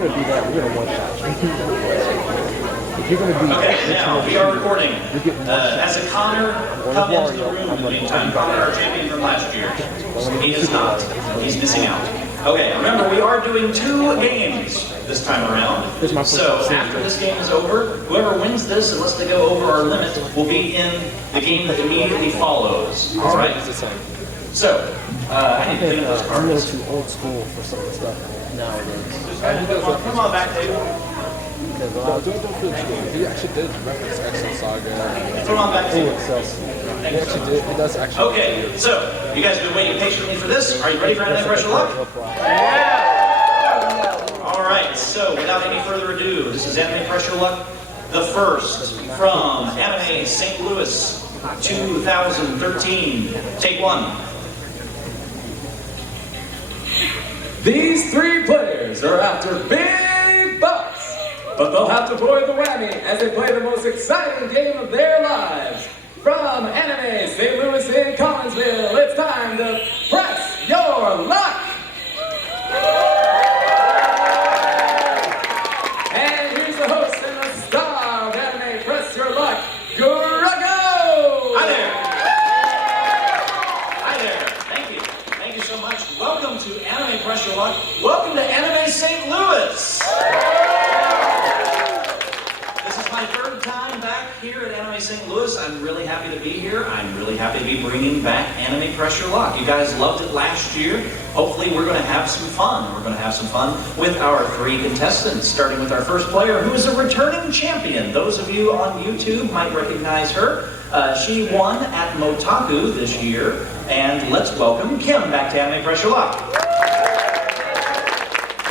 gonna do that, we're gonna one shot you. If you're gonna be okay, now we are recording. You're getting one shot. As a Connor come into the room in the meantime, Connor, our champion from last year. He is not. He's missing out. Okay, remember we are doing 2 games this time around. So after this game is over, whoever wins this, unless they go over our limit, will be in the game that immediately follows. All right. So I need to clean up those I'm a little cards. too old school for some of the stuff nowadays. Come on back, Dave. Because Don't feel cheated. He actually did reference Exo Saga. Come on back, Dave. He actually did. He does actually. Okay, so you guys have been waiting patiently for this. Are you ready for Anime Pressure Luck? All right, so without any further ado, this is Anime Pressure Luck, the first from Anime St. Louis 2013. Take 1. These 3 players are after big bucks, but they'll have to avoid the whammy as they play the most exciting game of their lives. From Anime St. Louis in Collinsville, it's time to press your luck! And here's the host and the star of Anime Press Your Luck, Grego! Hi there. Hi there. Thank you. Thank you so much. Welcome to Anime Pressure Luck. Welcome to Anime St. Louis. This is my 3rd time back here at Anime St. Louis. I'm really happy to be here. I'm really happy to be bringing back Anime Pressure Luck. You guys loved it last year. Hopefully we're going to have some fun. We're going to have some fun with our 3 contestants, starting with our first player, who is a returning champion. Those of you on YouTube might recognize her. She won at Motaku this year. And let's welcome Kim back to Anime Pressure Luck.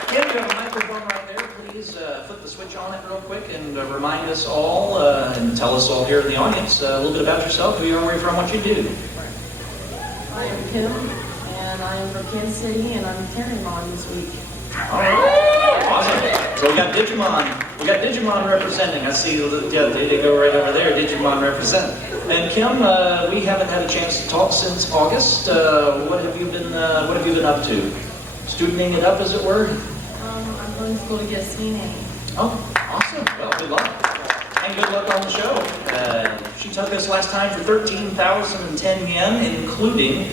Kim, you have a microphone right there. Please flip the switch on it real quick and remind us all and tell us all here in the audience a little bit about yourself, who you are, where you're from, what you do. I am Kim, and I am from Kansas City, and I'm carrying on this week. All right. Awesome. So we got Digimon. We got Digimon representing. I see they go right over there. Digimon represent. And Kim, we haven't had a chance to talk since August. What have you been up to? Studenting it up, as it were. I'm going to school to get a CNA. Oh, awesome. Well, good luck. And good luck on the show. She took us last time for 13,010 yen, including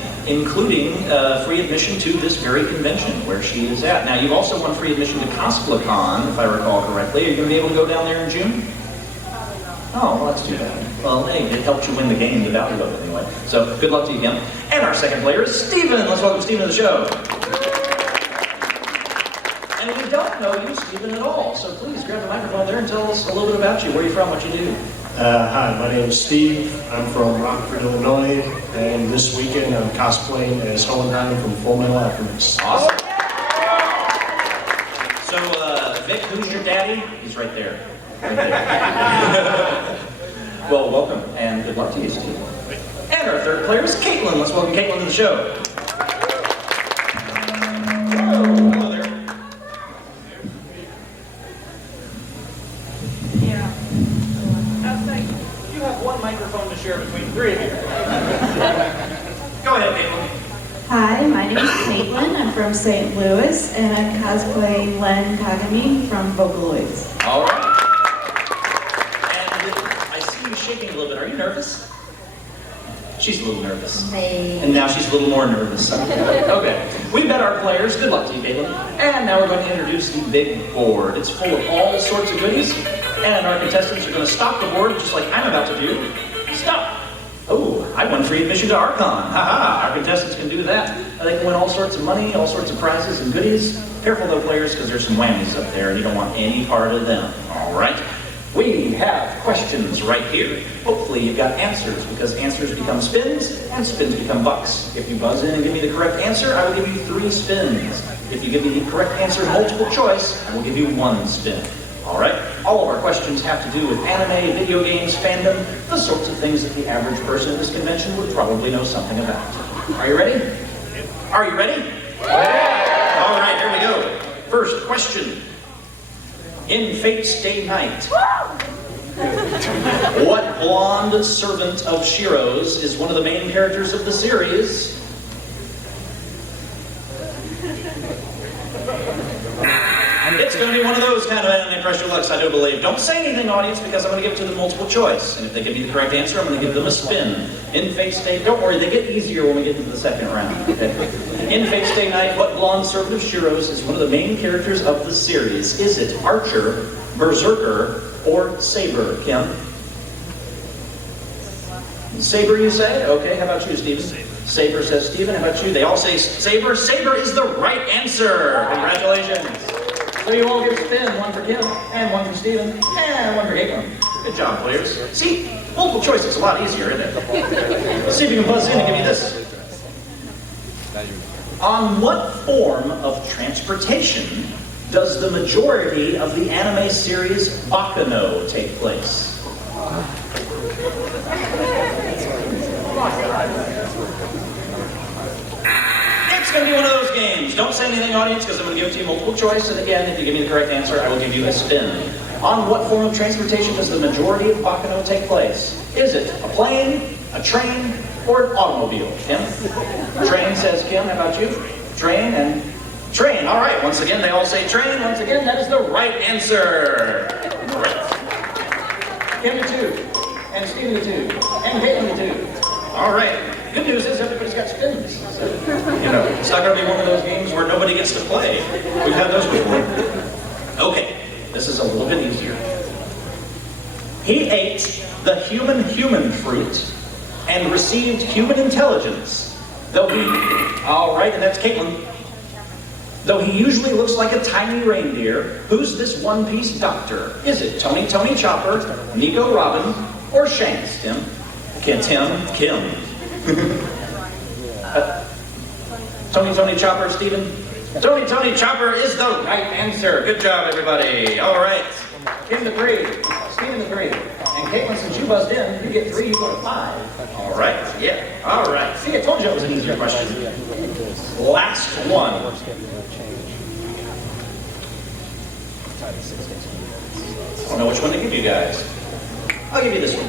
free admission to this very convention where she is at. Now, you've also won free admission to CosplayCon, if I recall correctly. Are you going to be able to go down there in June? Oh, well, that's too bad. Well, hey, it helped you win the game, the value of it anyway. So, good luck to you, Kim. And our second player is Steven. Let's welcome Steven to the show. And we don't know you, Steven, at all. So please grab the microphone there and tell us a little bit about you, where you're from, what you do. Hi, my name is Steve. I'm from Rockford, Illinois, and this weekend I'm cosplaying as Hohenheim from Full Metal Alchemist. Awesome. So, Vic, who's your daddy? He's right there. Right there. Well, welcome, and good luck to you, Steve. And our third player is Caitlin. Let's welcome Caitlin to the show. Hello there. Yeah. You have one microphone to share between 3 of you. Go ahead, Caitlin. Hi, my name is Caitlin. I'm from St. Louis, and I'm cosplaying Len Kagami from Vocaloids. All right. And I see you shaking a little bit. Are you nervous? She's a little nervous. And now she's a little more nervous. Okay. We bet our players. Good luck to you, Caitlin. And now we're going to introduce the big board. It's full of all sorts of goodies. And our contestants are going to stop the board just like I'm about to do. Stop. Oh, I won free admission to Archon. Haha, our contestants can do that. They can win all sorts of money, all sorts of prizes and goodies. Careful though, players, because there's some whammies up there and you don't want any part of them. All right. We have questions right here. Hopefully you've got answers, because answers become spins and spins become bucks. If you buzz in and give me the correct answer, I will give you 3 spins. If you give me the correct answer multiple choice, I will give you 1 spin. All right? All of our questions have to do with anime, video games, fandom, the sorts of things that the average person at this convention would probably know something about. Are you ready? Are you ready? Yeah. All right, here we go. First question. In Fate's Day Night, what blonde servant of Shiro's is one of the main characters of the series? It's going to be one of those kind of anime press your lucks, I do believe. Don't say anything, audience, because I'm going to give it to them multiple choice. And if they give me the correct answer, I'm going to give them a spin. In Fate Stay, don't worry, they get easier when we get into the second round. Okay? In Fate Stay Night, what blonde servant of Shiro's is one of the main characters of the series? Is it Archer, Berserker, or Saber, Kim? Saber, you say? Okay, how about you, Steven? Saber says Steven. How about you? They all say Saber. Saber is the right answer. Congratulations. So you all get a spin. One for Kim, and one for Steven, and one for Caitlin. Good job, players. See, multiple choice is a lot easier, isn't it? Let's see if you can buzz in and give me this. On what form of transportation does the majority of the anime series Baccano take place? It's going to be one of those games. Don't say anything, audience, because I'm going to give it to you multiple choice. And again, if you give me the correct answer, I will give you a spin. On what form of transportation does the majority of Baccano take place? Is it a plane, a train, or an automobile? Kim? Train, says Kim. How about you? Train and train. All right. Once again, they all say train. Once again, that is the right answer. Great. Kim to 2. And Steven to 2. And Caitlin to 2. All right. Good news is everybody's got spins. So, you know, it's not going to be one of those games where nobody gets to play. We've had those before. Okay. This is a little bit easier. He ate the human fruit and received human intelligence. Though he, all right, and that's Caitlin. Though he usually looks like a tiny reindeer, who's this one-piece doctor? Is it Tony Chopper, Nico Robin, or Shanks, Tim? Kim. Tony Chopper, Steven? Tony Chopper is the right answer. Good job, everybody. All right. Kim to 3, Steven to 3. And Caitlin, since you buzzed in, you get 3, you go to 5. All right, yeah. All right. See, I told you it was an easier question. Last one. I don't know which one to give you guys. I'll give you this one.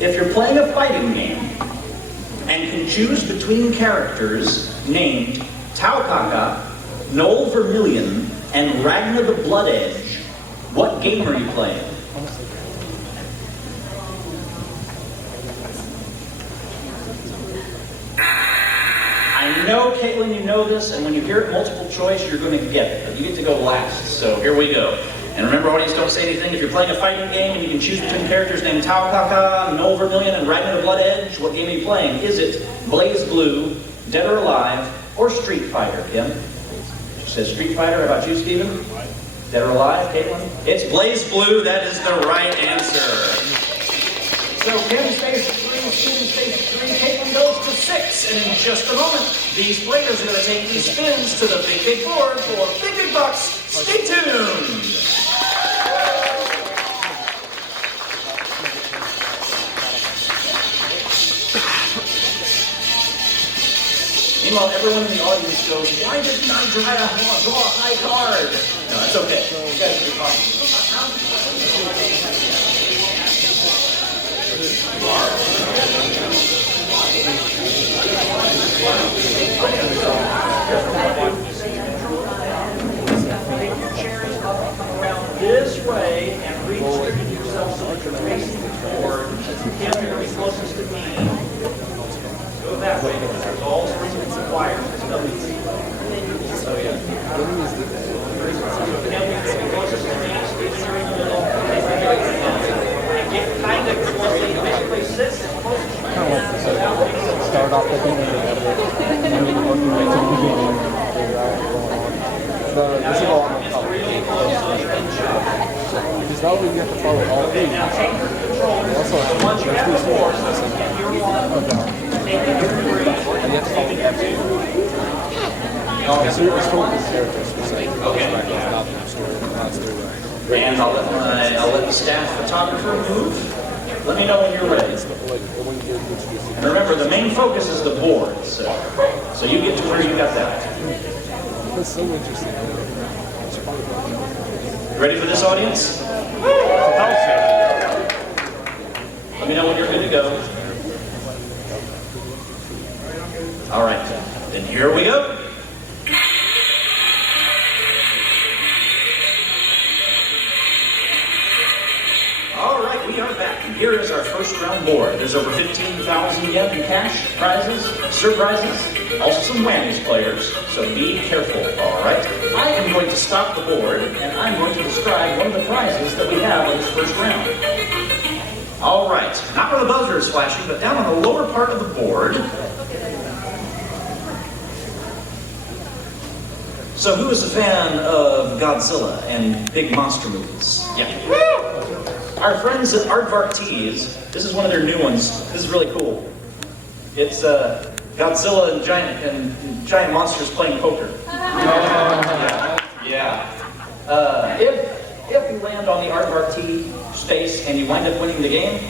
If you're playing a fighting game and can choose between characters named Taukaka, Noel Vermillion, and Ragnar the Blood Edge, what game are you playing? I know, Caitlin, you know this, and when you hear it multiple choice, you're going to get it. But you get to go last, so here we go. And remember, audience, don't say anything. If you're playing a fighting game and you can choose between characters named Taukaka, Noel Vermillion, and Ragnar the Blood Edge, what game are you playing? Is it Blaze Blue, Dead or Alive, or Street Fighter, Kim? She says Street Fighter. How about you, Steven? Dead or Alive, Caitlin? It's Blaze Blue. That is the right answer. So Kim stays at 3, Steven stays at 3, Caitlin goes to 6. And in just a moment, these players are going to take these spins to the big board for big bucks. Stay tuned. Meanwhile, everyone in the audience goes, why didn't I draw a high card? No, that's okay. You guys are fine. This way and redistribute yourself so that you're facing the board. Kim, you're going to be closest to me. Go that way because there's all sorts of wires. There's nothing. So yeah. So Kim, you're going to be closest to me. Steven, you're in the middle. And get kind of close. You basically sit as close as you can. Start off the thing and this is all on the top. Because now we have to follow all three. Also, once you have the force, and you're one, take it to 3, and you have to follow that 2. Oh, so you're still with characters. Okay. And I'll let the staff photographer move. Let me know when you're ready. And remember, the main focus is the board, so you get to where you got that. That's so interesting. Ready for this, audience? Let me know when you're good to go. All right, then here we go. we are back, and here is our first round board. There's over 15,000 yen in cash, prizes, surprises, also some whammies, players, so be careful, all right? I am going to stop the board, and I'm going to describe one of the prizes that we have in this first round. All right, not where the buzzer is flashing, but down on the lower part of the board. So who is a fan of Godzilla and big monster movies? Yeah. Our friends at Aardvark Tees, this is one of their new ones. This is really cool. It's Godzilla and giant monsters playing poker. Yeah. If you land on the Aardvark Tee space and you wind up winning the game,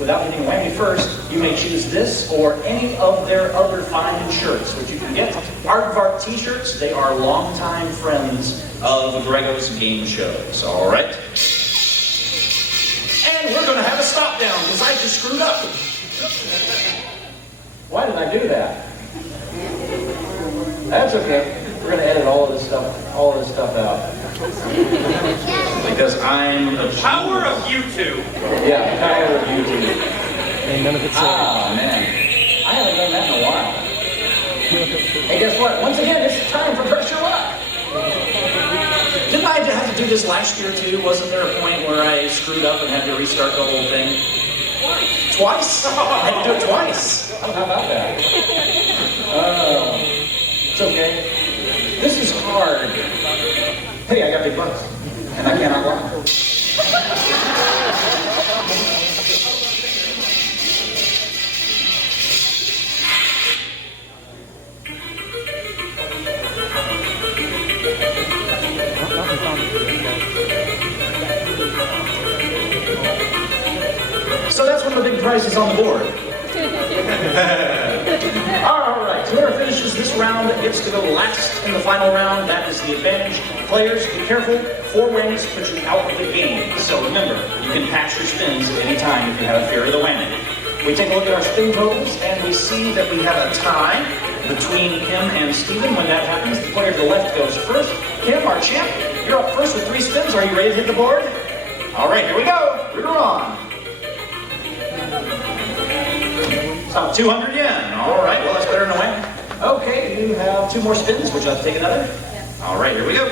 without hitting a whammy first, you may choose this or any of their other fine shirts, which you can get. Aardvark t-shirts, they are longtime friends of Grego's game shows, all right? And we're going to have a stop down because I just screwed up. Why did I do that? That's okay. We're going to edit all of this stuff out. Because I'm the Power of YouTube. Yeah, the power of YouTube. And none of it's man. I haven't done that in a while. Hey, guess what? Once again, it's time for Pressure Luck. Didn't I have to do this last year too? Wasn't there a point where I screwed up and had to restart the whole thing? Twice? I had to do it twice. How about that? It's okay. This is hard. Hey, I got big bucks. And I cannot lie. So that's one of the big prizes on the board. All right, whoever finishes this round gets to go last in the final round. That is the advantage. Players, be careful. 4 whammies put you out of the game. So remember, you can pass your spins at any time if you have a fear of the whammy. We take a look at our spin totals, and we see that we have a tie between Kim and Steven. When that happens, the player to the left goes first. Kim, our champ, you're up first with 3 spins. Are you ready to hit the board? All right, here we go. We're on. About 200 yen. All right, well, that's better than a whammy. Okay, you have 2 more spins. Would you like to take another? All right, here we go.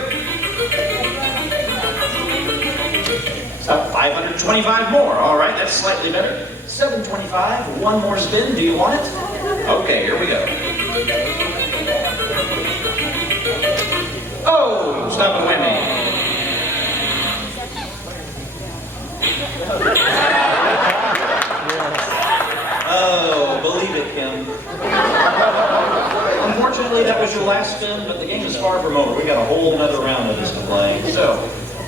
About 525 more. All right, that's slightly better. 725. 1 more spin. Do you want it? Okay, here we go. Oh, stop a whammy. Oh, believe it, Kim. Unfortunately, that was your last spin, but the game is far from over. We got a whole other round of this to play. So,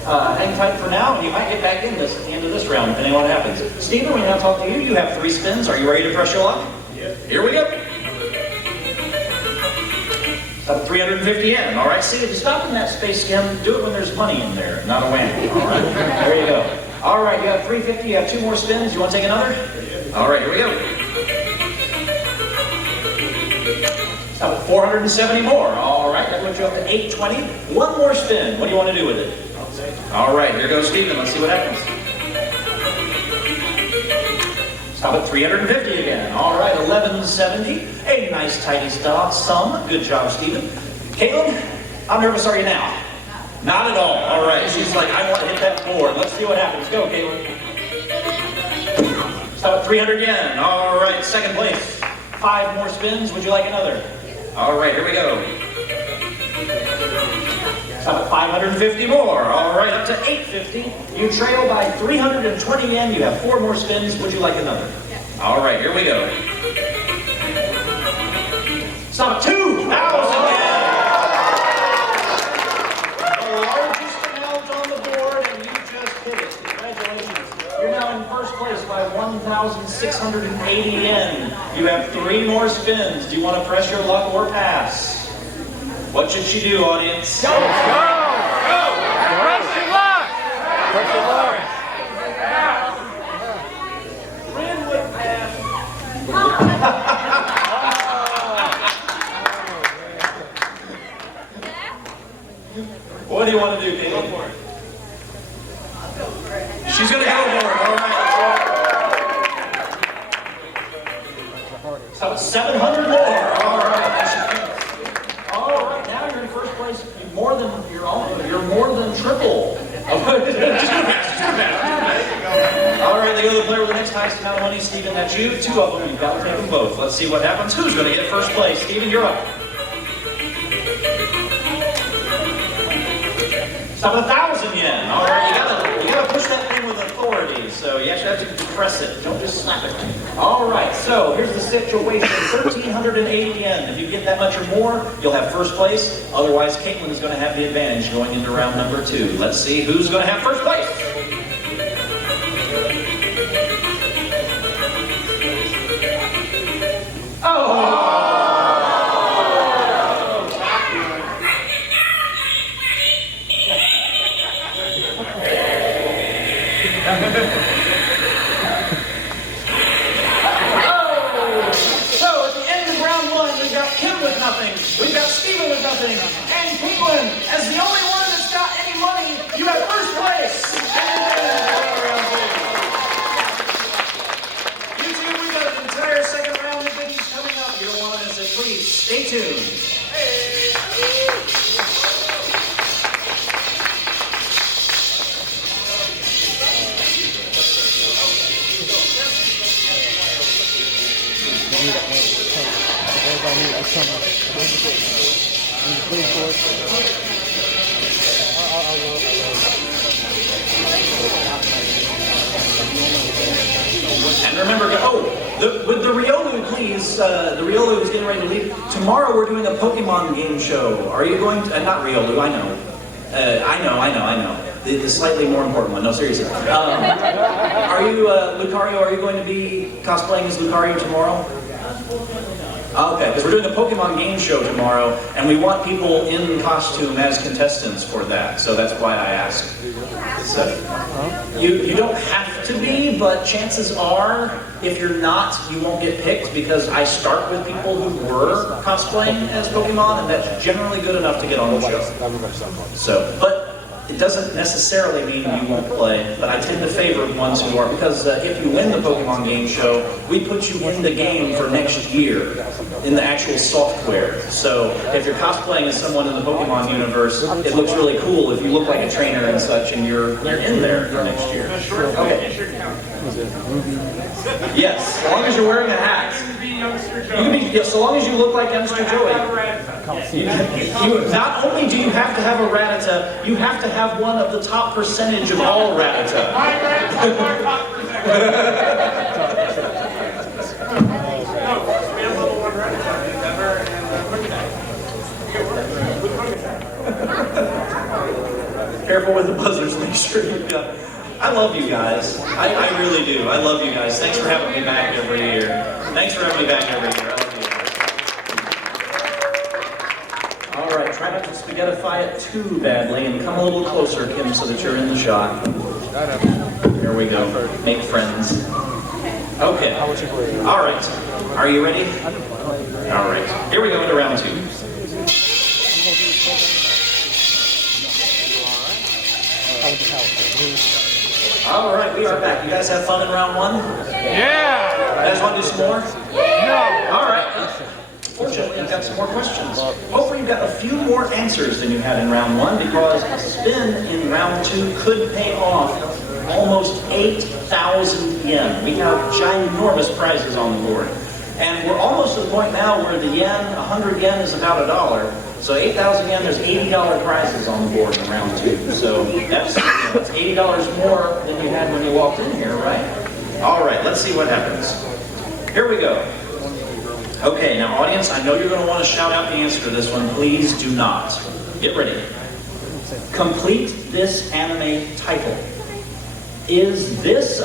hang tight for now, and you might get back in this at the end of this round, depending on what happens. Steven, we now talk to you. You have 3 spins. Are you ready to press your luck? Yeah. Here we go. Up 350 yen. All right, see, if you stop in that space, Kim, do it when there's money in there, not a whammy. All right, there you go. All right, you have 350. You have 2 more spins. You want to take another? All right, here we go. Stop at 470 more. All right, that puts you up to 820. 1 more spin. What do you want to do with it? All right, here goes Steven. Let's see what happens. Stop at 350 again. All right, 1170. A nice tidy sum. Good job, Steven. Caitlin, how nervous are you now? Not at all. All right, she's like, I want to hit that board. Let's see what happens. Go, Caitlin. Stop at 300 yen. All right, second place. 5 more spins. Would you like another? All right, here we go. Stop at 550 more. All right, up to 850. You trail by 320 yen. You have 4 more spins. Would you like another? All right, here we go. Stop at 2,000 yen. The largest amount on the board, and you just hit it. Congratulations. You're now in first place by 1,680 yen. You have 3 more spins. Do you want to press your luck or pass? What should she do, audience? Go! Go! Go! Press your luck! Press your luck! Ren would pass. What do you want to do, Caitlin? She's going to go for it. All right. How about 700 more? All right. All right, now you're in first place. You're more than triple. All right, they go to the player with the next highest amount of money. Steven, that's you. Two of them. You've got to take them both. Let's see what happens. Who's going to get first place? Steven, you're up. It's up 1,000 yen. All right, you gotta push that thing with authority. So you actually have to press it. Don't just slap it. All right, so here's the situation. 1,380 yen. If you get that much or more, you'll have first place. Otherwise, Caitlin is going to have the advantage going into round number 2. Let's see who's going to have first place. We've got Steven with nothing, and Caitlin, as the only one that's got any money, you have first place. You two, we've got an entire second round of biggies coming up. You don't want to miss it. Please stay tuned. And remember, with the Riolu, please. The Riolu is getting ready to leave. Tomorrow we're doing a Pokemon game show. Are you going to? Not Riolu, I know. I know. The slightly more important one. No, seriously. Are you, Lucario, are you going to be cosplaying as Lucario tomorrow? Okay, because we're doing a Pokemon game show tomorrow, and we want people in costume as contestants for that, so that's why I asked. So, you don't have to be, but chances are, if you're not, you won't get picked, because I start with people who were cosplaying as Pokemon, and that's generally good enough to get on the show. So, but it doesn't necessarily mean you won't play, but I tend to favor ones who are, because if you win the Pokemon game show, we put you in the game for next year, in the actual software. So if you're cosplaying as someone in the Pokemon universe, it looks really cool if you look like a trainer and such, and you're in there for next year. Okay. Yes, as long as you're wearing a hat. So long as you look like Youngster Joey. Not only do you have to have a Rattata, you have to have one of the top percentage of all Rattata. My Rattata is our top Careful with the buzzers, make sure you've got. I love you guys. I really do. I love you guys. Thanks for having me back every year. Thanks for having me back every year. I love you guys. All right, try not to spaghettify it too badly, and come a little closer, Kim, so that you're in the shot. Here we go. Make friends. Okay. All right. Are you ready? All right. Here we go into round 2. All right, we are back. You guys have fun in round 1? Yeah! You guys want to do some more? No! All right. Fortunately, I've got some more questions. Hopefully you've got a few more answers than you had in round 1, because a spin in round 2 could pay off almost 8,000 yen. We have ginormous prizes on the board. And we're almost to the point now where the yen, 100 yen is about $1. So 8,000 yen, there's $80 prizes on the board in round 2. So that's $80 more than you had when you walked in here, right? All right, let's see what happens. Here we go. Okay, now audience, I know you're going to want to shout out the answer to this one. Please do not. Get ready. Complete this anime title. Is this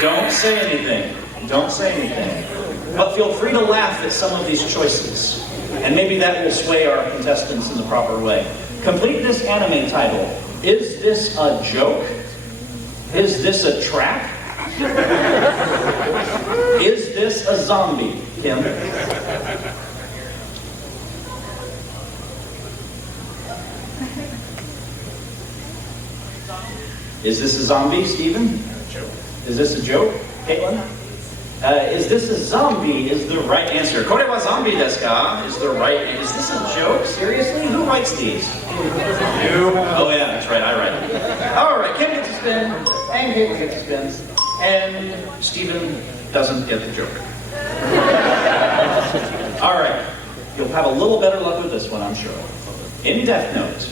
Don't say anything. Don't say anything. But feel free to laugh at some of these choices. And maybe that will sway our contestants in the proper way. Complete this anime title. Is this a joke? Is this a trap? Is this a zombie, Kim? Is this a zombie, Stephen? Is this a joke, Caitlin? Is this a zombie is the right answer. Kore wa zombie desu ka is the right answer. Is this a joke? Seriously? Who writes these? You. Oh yeah, that's right, I write them. All right, Kim gets a spin, and Caitlin gets a spin, and Stephen doesn't get the joke. All right, you'll have a little better luck with this one, I'm sure. In Death Note,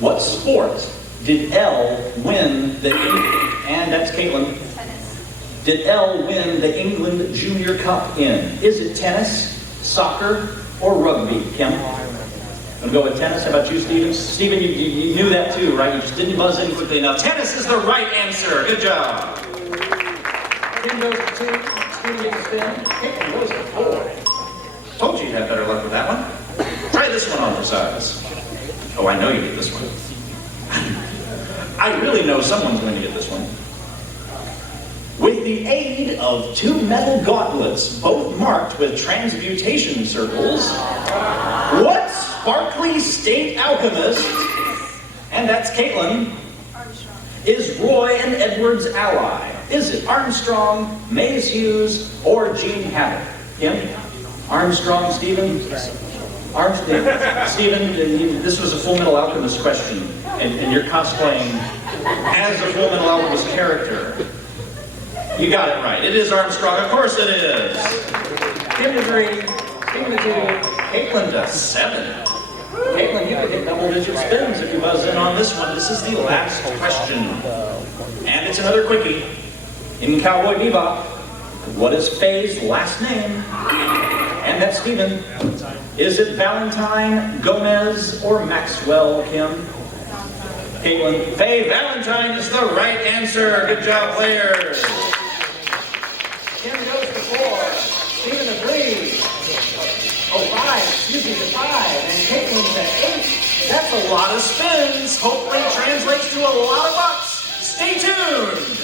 what sport did Elle win the, and that's Caitlin, did Elle win the England Junior Cup in? Is it tennis, soccer, or rugby? Kim? I'm gonna go with tennis. How about you, Stephen? Stephen, you knew that too, right? You just didn't buzz in quickly enough. Tennis is the right answer. Good job. Kim goes for 2. Stephen gets a spin. Caitlin goes for 4. Told you you'd have better luck with that one. Try this one on for size. Oh, I know you get this one. I really know someone's going to get this one. With the aid of 2 metal gauntlets, both marked with transmutation circles, what sparkly state alchemist, and that's Caitlin, is Roy and Edward's ally? Is it Armstrong, Mays Hughes, or Gene Hammett? Kim? Armstrong, Stephen? Stephen, this was a Full Metal Alchemist question, and you're cosplaying as a Full Metal Alchemist character. You got it right. It is Armstrong. Of course it is. Kim to 3, Stephen to 2, Caitlin to 7. Caitlin, you can hit double-digit spins if you buzz in on this one. This is the last question. And it's another quickie. In Cowboy Bebop, what is Faye's last name? And that's Stephen. Is it Valentine, Gomez, or Maxwell, Kim? Caitlin, Faye Valentine is the right answer. Good job, players. Kim goes to 4, Stephen to 3, oh 5, excuse me, to 5, and Caitlin to 8. That's a lot of spins. Hopefully it translates to a lot of bucks. Stay tuned.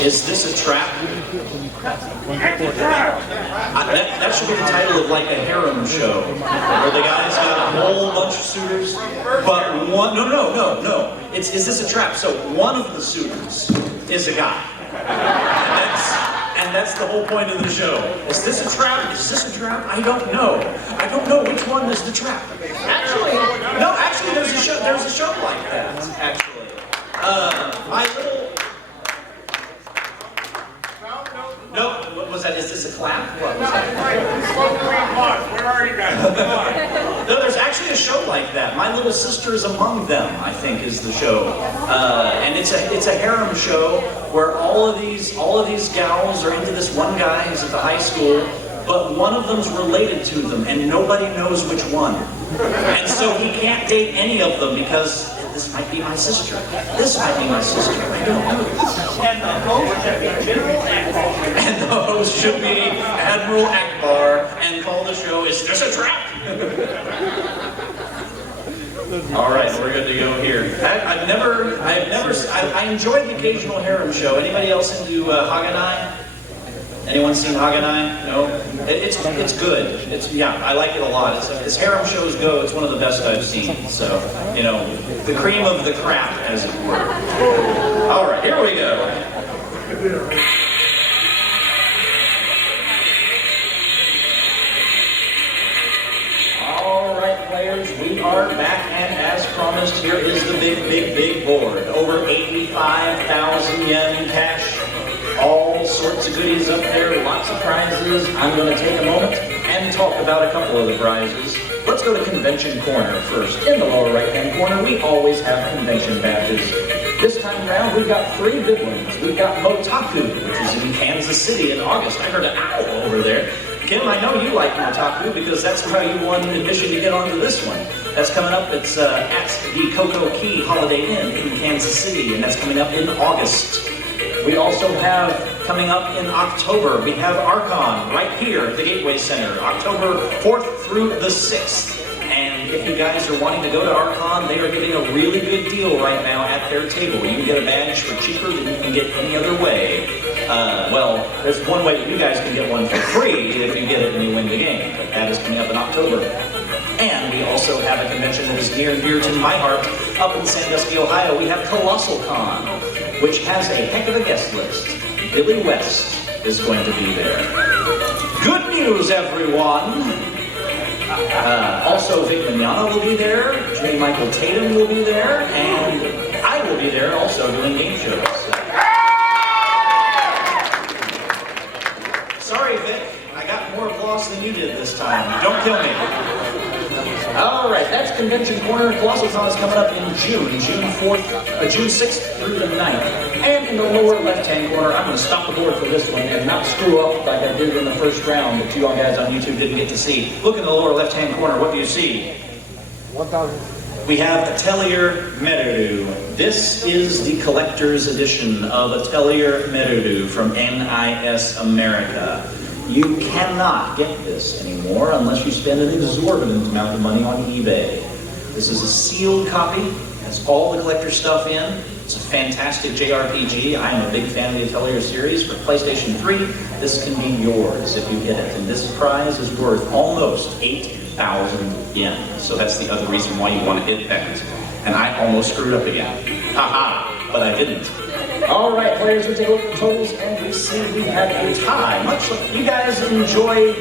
Is this a trap? That should be the title of like a harem show, where the guy's got a whole bunch of suitors, but one, no. Is this a trap? So one of the suitors is a guy. And that's the whole point of the show. Is this a trap? Is this a trap? I don't know. I don't know which one is the trap. Actually, there's a show like that, actually. What was that? Is this a clap? What was that? Where are you guys? No, there's actually a show like that. My Little Sister is Among Them, I think, is the show. And it's a harem show where all of these gals are into this one guy who's at the high school, but one of them's related to them, and nobody knows which one. And so he can't date any of them because this might be my sister. This might be my sister. I don't know. And the host should be General Akbar. And the host should be Admiral Akbar and call the show, Is This a Trap? All right, we're good to go here. I enjoyed the occasional harem show. Anybody else into Haganai? Anyone seen Haganai? No? It's good. I like it a lot. As harem shows go, it's one of the best I've seen. So, the cream of the crap, as it were. All right, here we go. All right, players, we are back, and as promised, here is the big board. Over 85,000 yen cash. All sorts of goodies up there, lots of prizes. I'm going to take a moment and talk about a couple of the prizes. Let's go to Convention Corner first. In the lower right-hand corner, we always have convention badges. This time around, we've got 3 big ones. We've got Motaku, which is in Kansas City in August. I heard an owl over there. Kim, I know you like Motaku because that's how you won admission to get onto this one. That's coming up. It's at the Cocoa Key Holiday Inn in Kansas City, and that's coming up in August. We also have, coming up in October, we have Archon right here at the Gateway Center, October 4th through the 6th. And if you guys are wanting to go to our con, they are giving a really good deal right now at their table. You can get a badge for cheaper than you can get any other way. Well, there's one way that you guys can get one for free if you get it and you win the game. But that is coming up in October. And we also have a convention that is near and dear to my heart. Up in Sandusky, Ohio, we have Colossal Con, which has a heck of a guest list. Billy West is going to be there. Good news, everyone! Also, Vic Mignogna will be there, J. Michael Tatum will be there, and I will be there also doing game shows. Sorry, Vic, I got more applause than you did this time. Don't kill me. All right, that's Convention Corner. Colossal Con is coming up in June 6th through the 9th. And in the lower left-hand corner, I'm going to stop the board for this one and not screw up like I did in the first round that you all guys on YouTube didn't get to see. Look in the lower left-hand corner. What do you see? 1,000. We have Atelier Merudu. This is the collector's edition of Atelier Merudu from NIS America. You cannot get this anymore unless you spend an exorbitant amount of money on eBay. This is a sealed copy, has all the collector stuff in. It's a fantastic JRPG. I am a big fan of the Atelier series. For PlayStation 3, this can be yours if you get it. And this prize is worth almost 8,000 yen. So that's the other reason why you want to hit that. And I almost screwed up again. Haha, but I didn't. All right, players, we take a look at the totals, and we see we have a tie. Much like you guys enjoy...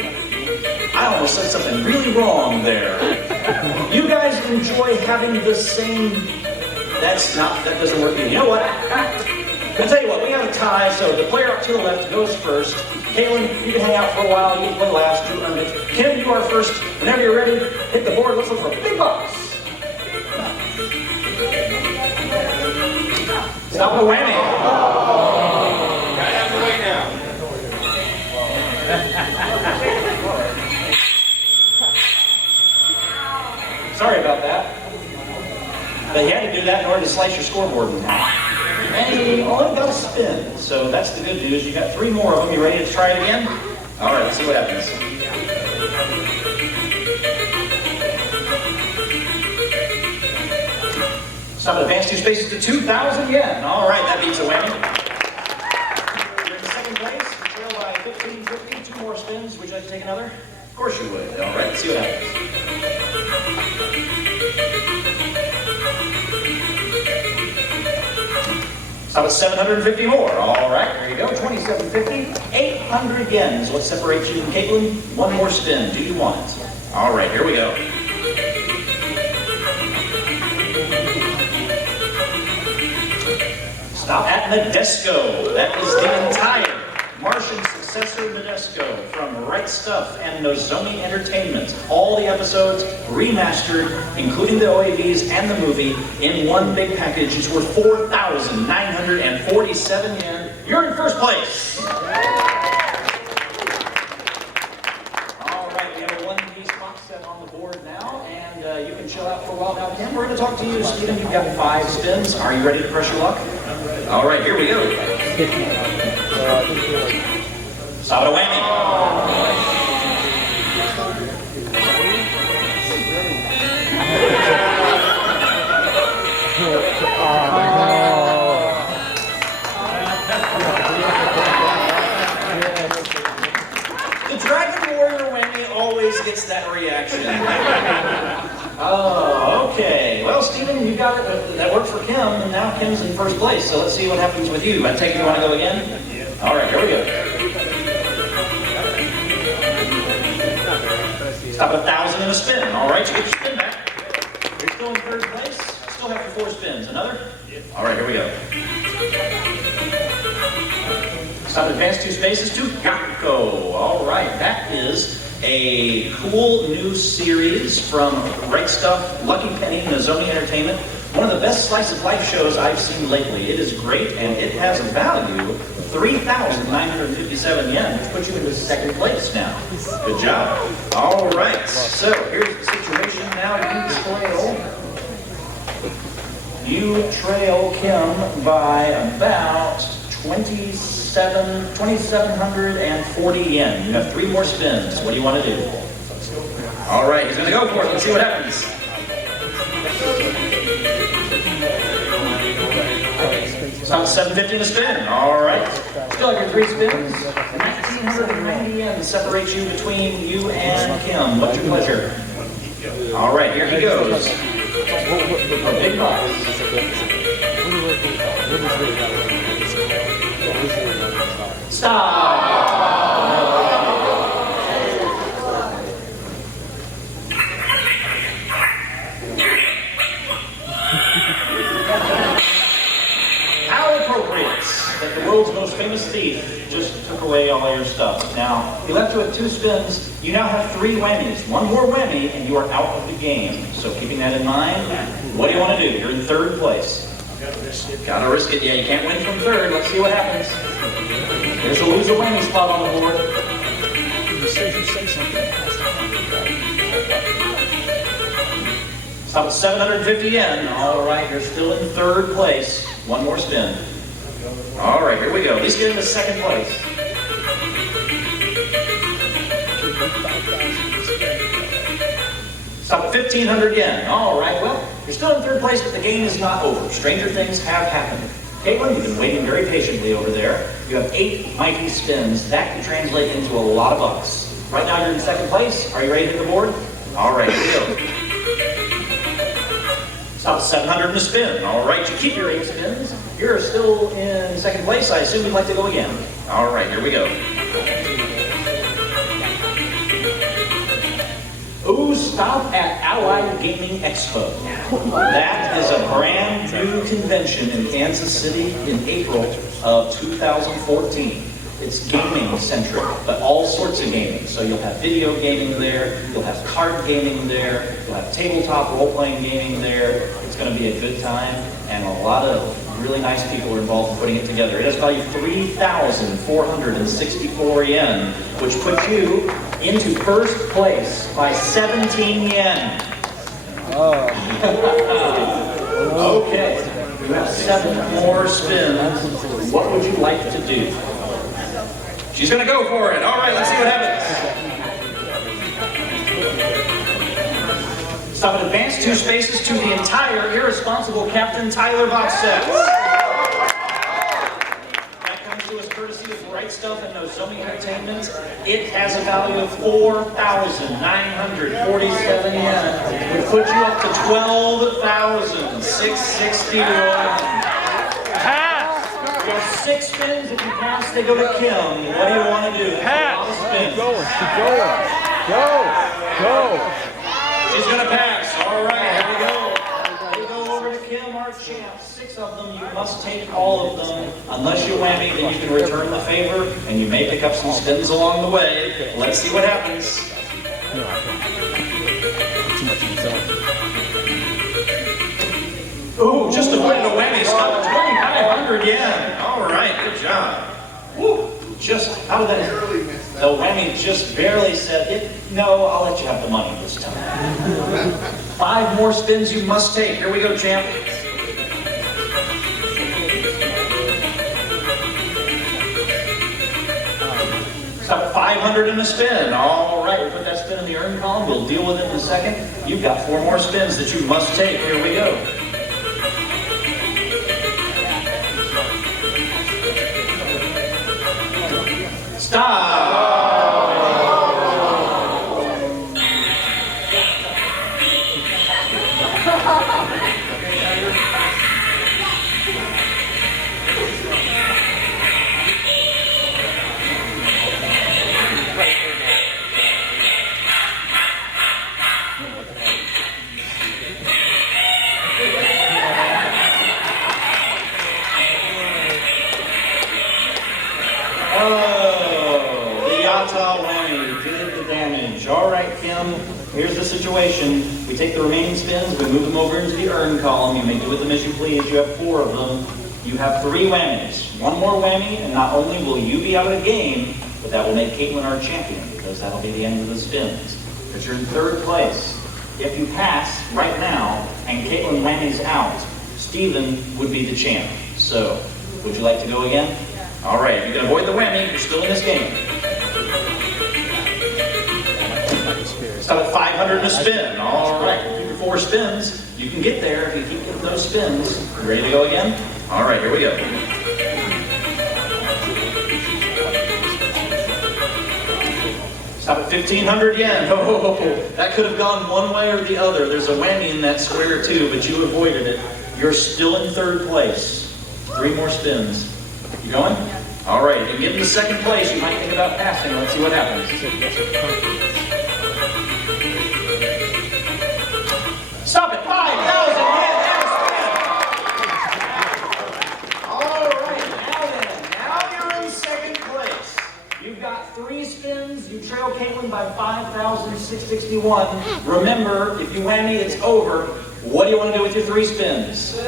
I almost said something really wrong there. You guys enjoy having the same... that doesn't work either. You know what? I'll tell you what, we have a tie, so the player up to the left goes first. Kaylin, you can hang out for a while, you can play last, you earned it. Kim, you are first. Whenever you're ready, hit the board, let's look for big bucks. Stop the whammy. Gotta have to wait now. Sorry about that. But you had to do that in order to slice your scoreboard in half. And you only got a spin, so that's the good news. You got 3 more of them. You ready to try it again? All right, let's see what happens. Stop, advance 2 spaces to 2,000 yen. All right, that beats a whammy. You're in second place. You trail by 1550. 2 more spins. Would you like to take another? Of course you would. All right, let's see what happens. Stop at 750 more. All right, there you go. 2,750. 800 yen is what separates you and Caitlin. 1 more spin. Do you want it? All right, here we go. Stop at Nadesco. That is the entire Martian successor Nadesco from Right Stuff and Nozomi Entertainment. All the episodes remastered, including the OAVs and the movie, in one big package. It's worth 4,947 yen. You're in first place. All right, we have a 1-piece box set on the board now, and you can chill out for a while now. Tim, we're going to talk to you. Stephen, you've got 5 spins. Are you ready to press your luck? All right, here we go. Stop at a whammy. The Dragon Warrior whammy always gets that reaction. Oh, okay. Well, Stephen, you got it. That worked for Kim, and now Kim's in first place. So let's see what happens with you. I take it you want to go again? All right, here we go. Stop at 1,000 in a spin. All right, you get your spin back. You're still in third place. Still have your 4 spins. Another? All right, here we go. Stop, advance 2 spaces to Gakko. All right, that is a cool new series from Right Stuff, Lucky Penny, Nozomi Entertainment. One of the best slice of life shows I've seen lately. It is great, and it has a value of 3,957 yen, which puts you into second place now. Good job. All right, so here's the situation now. You trail Kim by about 2,740 yen. You have 3 more spins. What do you want to do? All right, he's gonna go for it. Let's see what happens. Stop at 750 in a spin. All right. Still have your 3 spins. 1,990 yen separates you between you and Kim. What's your pleasure? All right, here he goes. For big bucks. Stop. How appropriate that the world's most famous thief just took away all your stuff. Now, he left you with 2 spins. You now have 3 whammies. 1 more whammy and you are out of the game. So keeping that in mind, what do you want to do? You're in 3rd place. Gotta risk it. Yeah, you can't win from 3rd. Let's see what happens. There's a loser whammy spot on the board. Stop at 750 yen. All right, you're still in 3rd place. 1 more spin. All right, here we go. At least get into 2nd place. Stop at 1,500 yen. All right, well, you're still in 3rd place, but the game is not over. Stranger things have happened. Caitlin, you've been waiting very patiently over there. You have 8 mighty spins. That can translate into a lot of bucks. Right now you're in 2nd place. Are you ready to hit the board? All right, here we go. Stop at 700 in a spin. All right, you keep your 8 spins. You're still in 2nd place. I assume you'd like to go again. All right, here we go. Ooh, stop at Allied Gaming Expo. That is a brand new convention in Kansas City in April of 2014. It's gaming centric, but all sorts of gaming. So you'll have video gaming there, you'll have card gaming there, you'll have tabletop role-playing gaming there. It's going to be a good time, and a lot of really nice people are involved in putting it together. It has valued 3,464 yen, which puts you into 1st place by 17 yen. Oh. Okay, you have 7 more spins. What would you like to do? She's gonna go for it. All right, let's see what happens. Stop and advance 2 spaces to the entire irresponsible Captain Tyler box set. That comes to us courtesy of Right Stuff and Nozomi Entertainment. It has a value of 4,947 yen, which puts you up to 12,661. You have 6 spins. If you pass, they go to Kim. What do you want to do? Pass. Keep going. Keep going. Go. Go. She's going to pass. All right, here we go. They go over to Kim, our champ. 6 of them. You must take all of them. Unless you whammy, then you can return the favor, and you may pick up some spins along the way. Let's see what happens. Ooh, just avoided a whammy. Stop at 2,900 yen. All right, good job. Woo, just, how did that? The whammy just barely said, no, I'll let you have the money this time. 5 more spins you must take. Here we go, champ. Stop at 500 in a spin. All right, we'll put that spin in the earn column. We'll deal with it in a second. You've got 4 more spins that you must take. Here we go. Stop! All right, Kim, here's the situation. We take the remaining spins, we move them over into the earn column. You may do with them as you please. You have 4 of them. You have 3 whammies. 1 more whammy, and not only will you be out of the game, but that will make Caitlin our champion, because that'll be the end of the spins. Because you're in 3rd place. If you pass right now, and Caitlin whammies out, Steven would be the champ. So, would you like to go again? All right, if you can avoid the whammy, you're still in this game. Stop at 500 to spin. All right, 2 to 4 spins. You can get there if you keep getting those spins. You ready to go again? All right, here we go. Stop at 1,500 yen. Oh, that could have gone one way or the other. There's a whammy in that square too, but you avoided it. You're still in 3rd place. 3 more spins. You going? All right, if you get into 2nd place, you might think about passing. Let's see what happens. Stop at 5,000 yen and a spin. All right, now you're in 2nd place. You've got 3 spins. You trail Caitlin by 5,661. Remember, if you whammy, it's over. What do you want to do with your 3 spins? Spin.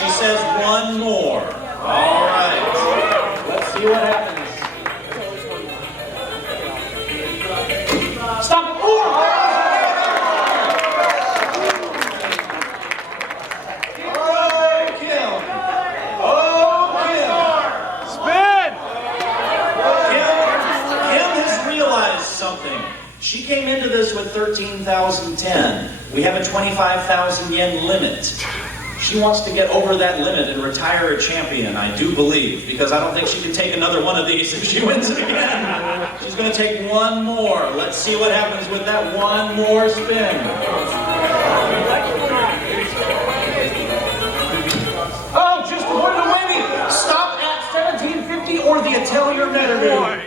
She says 1 more. All right. Let's see what happens. Stop at 4. All right, Kim. Kim has realized something. She came into this with 13,010. We have a 25,000 yen limit. She wants to get over that limit and retire a champion, I do believe, because I don't think she can take another one of these if she wins it again. She's going to take 1 more. Let's see what happens with that 1 more spin. Oh, just avoided a whammy. Stop at 1,750 or the Atelier Metterboy.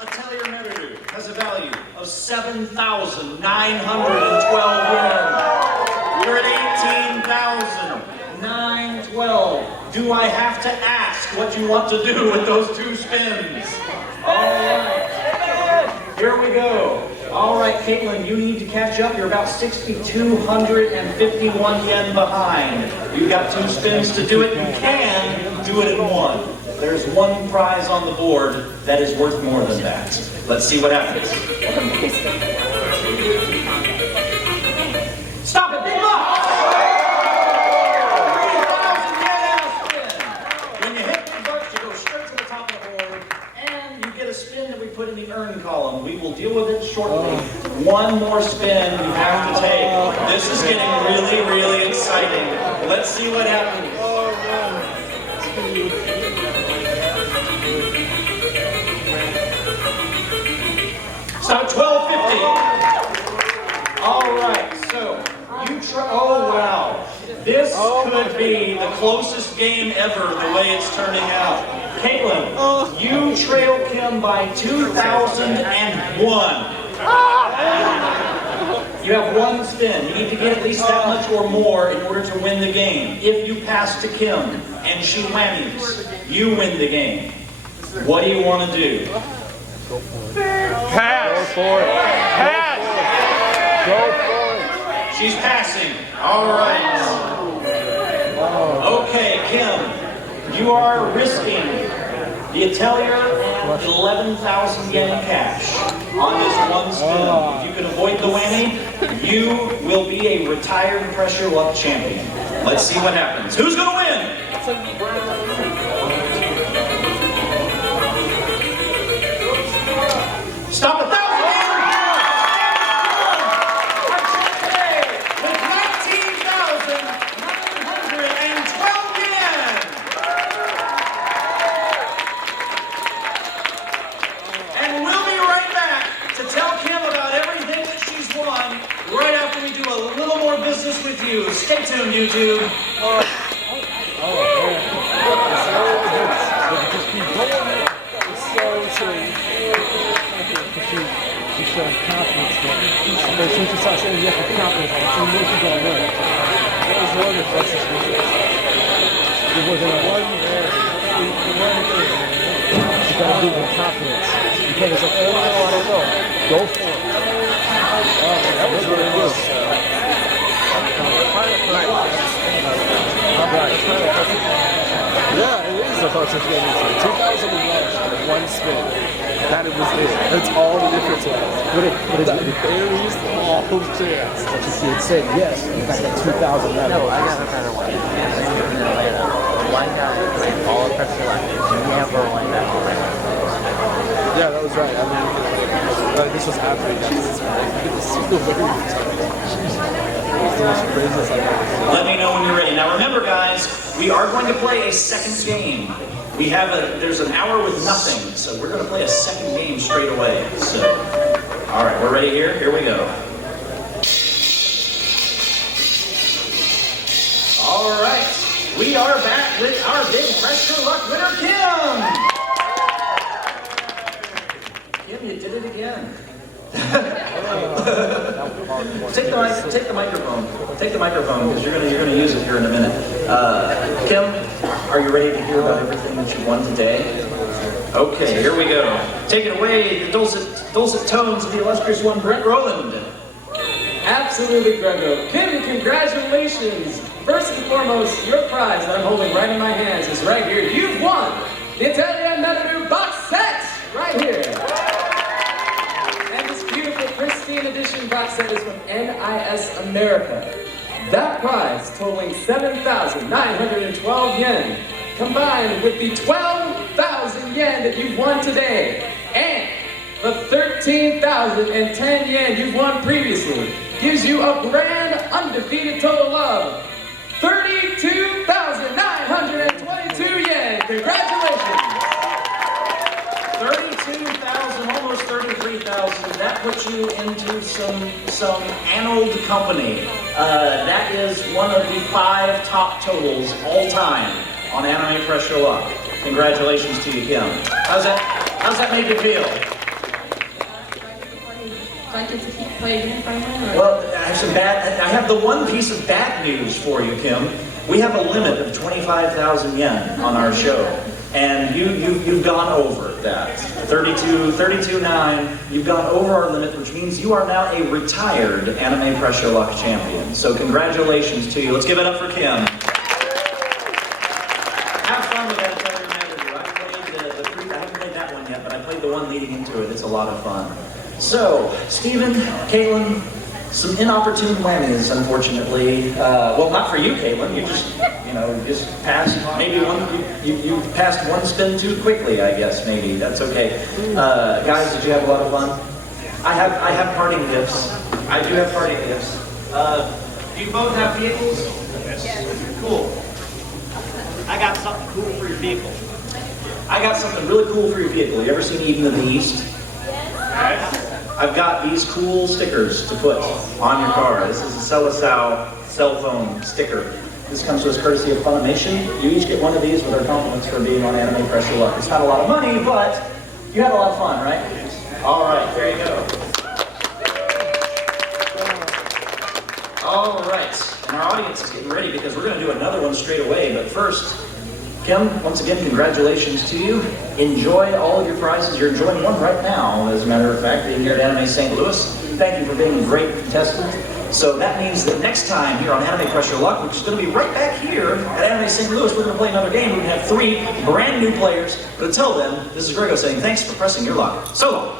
Atelier Metterboy has a value of 7,912 yen. You're at 18,912. Do I have to ask what you want to do with those 2 spins? All right. Here we go. All right, Caitlin, you need to catch up. You're about 6,251 yen behind. You've got 2 spins to do it. You can do it in 1. There's 1 prize on the board that is worth more than that. Let's see what happens. Stop it, big bucks! 3,000 yen and a spin. When you hit big bucks, you go straight to the top of the board, and you get a spin that we put in the earn column. We will deal with it shortly. 1 more spin you have to take. This is getting really, really exciting. Let's see what happens. Stop at 1250. All right, so you try. Oh wow, this could be the closest game ever. The way it's turning out. Caitlin, you trail Kim by 2,001. You have 1 spin. You need to get at least that much or more in order to win the game. If you pass to Kim and she whammies, you win the game. What do you want to do? Pass. Go for it. Pass. Go for it. She's passing. All right. Okay, Kim, you are risking the Atelier and 11,000 yen cash on this 1 spin. If you can avoid the whammy, you will be a retired pressure luck champion. Let's see what happens. Who's going to win? Stop 1,000 yen! With 19,912 yen! And we'll be right back to tell Kim about everything that she's won right after we do a little more business with you. Stay tuned, YouTube. She's showing confidence there. But since she starts saying you have to confidence, she knows she's going to win. That was one of the questions. There wasn't a one there. You got to do it with confidence. You can't just say, oh, I don't know. Go for it. That was really good. Yeah, it is the closest game. 2,001, 1 spin. That was it. That's all the difference was. That berries all chance. But you had said yes, you got that 2,000 level. No, I got a better one. This is in Atlanta. One guy played all across the line. Never won that one. Yeah, that was right. I mean, this was happening. This is the berries. It's the most craziest I've ever seen. Let me know when you're ready. Now remember, guys, we are going to play a second game. We have there's an hour with nothing, so we're going to play a second game straight away. So, all right, we're ready here. Here we go. All right, we are back with our big Fresh Luck winner, Kim. Kim, you did it again. Take the microphone. Take the microphone because you're gonna use it here in a minute. Kim, are you ready to hear about everything that you won today? Okay, here we go. Take it away, the dulcet tones of the illustrious one, Brett Rowland. Absolutely, Grego. Kim, congratulations! First and foremost, your prize that I'm holding right in my hands is right here. You've won the Italian Menu box set right here. And this beautiful pristine edition box set is from NIS America. That prize, totaling 7,912 yen, combined with the 12,000 yen that you've won today, and the 13,010 yen you've won previously, gives you a grand undefeated total of 32,922 yen. Congratulations! 32,000, almost 33,000. That puts you into some annaled company. That is one of the 5 top totals all time on Anime Fresh Show Up. Congratulations to you, Kim. How's that make you feel? Do I get to keep playing if I win? Well, I have the one piece of bad news for you, Kim. We have a limit of 25,000 yen on our show. And you've gone over that. 32.9, you've gone over our limit, which means you are now a retired Anime Pressure Luck champion. So congratulations to you. Let's give it up for Kim. Have fun with that Italian Menu. I haven't played that one yet, but I played the one leading into it. It's a lot of fun. So, Stephen, Caitlin, some inopportune whammies, unfortunately. Well, not for you, Caitlin. You just passed maybe you passed one spin too quickly, I guess, maybe. That's okay. Guys, did you have a lot of fun? I have parting gifts. I do have parting gifts. Do you both have vehicles? Yes. Cool. I got something cool for your vehicle. I got something really cool for your vehicle. You ever seen Eden of the East? Yes. I've got these cool stickers to put on your car. This is a Celisao cell phone sticker. This comes to us courtesy of Funimation. You each get one of these with our compliments for being on Anime Pressure Luck. It's not a lot of money, but you had a lot of fun, right? All right, there you go. All right, and our audience is getting ready because we're going to do another one straight away. But first, Kim, once again, congratulations to you. Enjoy all of your prizes. You're enjoying one right now, as a matter of fact, being here at Anime St. Louis. Thank you for being a great contestant. So that means that next time here on Anime Pressure Luck, which is going to be right back here at Anime St. Louis, we're going to play another game. We're going to have 3 brand new players. But until then, this is Grego saying thanks for pressing your luck. So long.